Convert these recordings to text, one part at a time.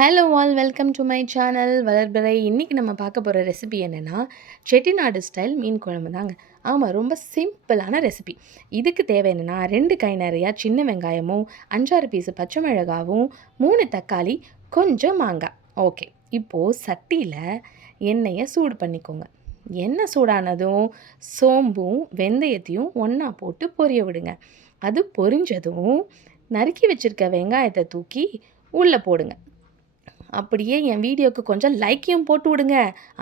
Hello all welcome to my channel வளர்பிறை. இன்றைக்கி நம்ம பார்க்க போகிற ரெசிபி என்னென்னா செட்டிநாடு ஸ்டைல் மீன் குழம்பு தாங்க. ஆமாம், ரொம்ப சிம்பிளான ரெசிபி. இதுக்கு தேவை என்னென்னா 2 கை நிறையா சின்ன வெங்காயமும் 5-6 பீஸு பச்சை மிளகாவும் 3 தக்காளி கொஞ்சம் மாங்காய். ஓகே, இப்போது சட்டியில் எண்ணெயை சூடு பண்ணிக்கோங்க. எண்ணெய் சூடானதும் சோம்பும் வெந்தயத்தையும் ஒன்றா போட்டு பொரிய விடுங்க. அது பொரிஞ்சதும் நறுக்கி வச்சுருக்க வெங்காயத்தை தூக்கி உள்ளே போடுங்க. அப்படியே என் வீடியோவுக்கு கொஞ்சம் லைக்கையும் போட்டு விடுங்க.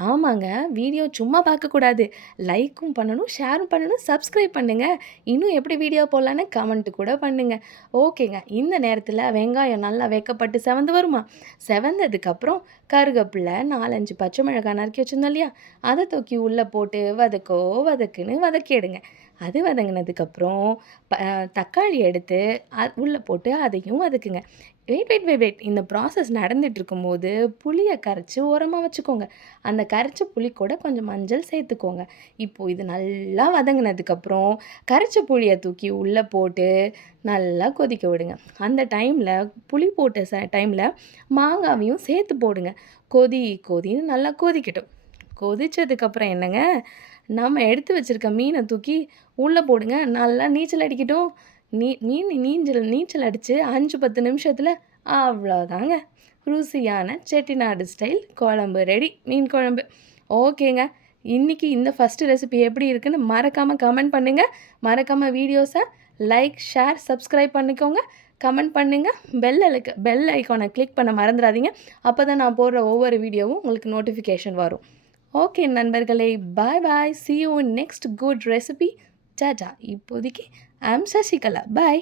ஆமாங்க, வீடியோ சும்மா பார்க்கக்கூடாது, லைக்கும் பண்ணணும், ஷேரும் பண்ணணும், சப்ஸ்கிரைப் பண்ணுங்கள். இன்னும் எப்படி வீடியோ போடலான்னு கமெண்ட்டு கூட பண்ணுங்கள். ஓகேங்க, இந்த நேரத்தில் வெங்காயம் நல்லா வெக்கப்பட்டு செவந்து வருமா? செவந்ததுக்கப்புறம் கருவேப்பிலை 4-5 பச்சை மிளகாய் நறுக்கி வச்சுருந்தோம் இல்லையா, அதை தூக்கி உள்ளே போட்டு வதக்குன்னு வதக்கிடுங்க. அது வதங்கினதுக்கப்புறம் தக்காளி எடுத்து உள்ளே போட்டு அதையும் வதக்குங்க. வெயிட் இந்த ப்ராசஸ் நடந்துட்டு இருக்கும்போது புளியை கரைச்சி ஓரமாக வச்சுக்கோங்க. அந்த கரைச்ச புளி கூட கொஞ்சம் மஞ்சள் சேர்த்துக்கோங்க. இப்போது இது நல்லா வதங்கினதுக்கப்புறம் கரைச்ச புளியை தூக்கி உள்ளே போட்டு நல்லா கொதிக்க விடுங்க. அந்த டைமில் புளி போட்ட டைமில் மாங்காவையும் சேர்த்து போடுங்க. கொதின்னு நல்லா கொதிக்கட்டும். கொதித்ததுக்கப்புறம் என்னங்க, நம்ம எடுத்து வச்சுருக்க மீனை தூக்கி உள்ளே போடுங்க. நல்லா நீச்சல் அடிக்கட்டும். மீன் நீச்சல் அடித்து 5-10 நிமிஷத்தில் அவ்வளோதாங்க, ருசியான செட்டிநாடு ஸ்டைல் குழம்பு ரெடி, மீன் குழம்பு. ஓகேங்க, இன்றைக்கி இந்த ஃபஸ்ட்டு ரெசிபி எப்படி இருக்குன்னு மறக்காமல் கமெண்ட் பண்ணுங்கள். மறக்காமல் வீடியோஸை லைக், ஷேர், சப்ஸ்கிரைப் பண்ணிக்கோங்க. கமெண்ட் பண்ணுங்கள். பெல் ஐக்கானை கிளிக் பண்ண மறந்துடாதீங்க. அப்போ தான் நான் போடுற ஒவ்வொரு வீடியோவும் உங்களுக்கு நோட்டிஃபிகேஷன் வரும். ஓகே நண்பர்களே, பாய் பாய், see you in next good recipe. Tata. இப்போதைக்கு ஐம் சசிகலா. பாய்.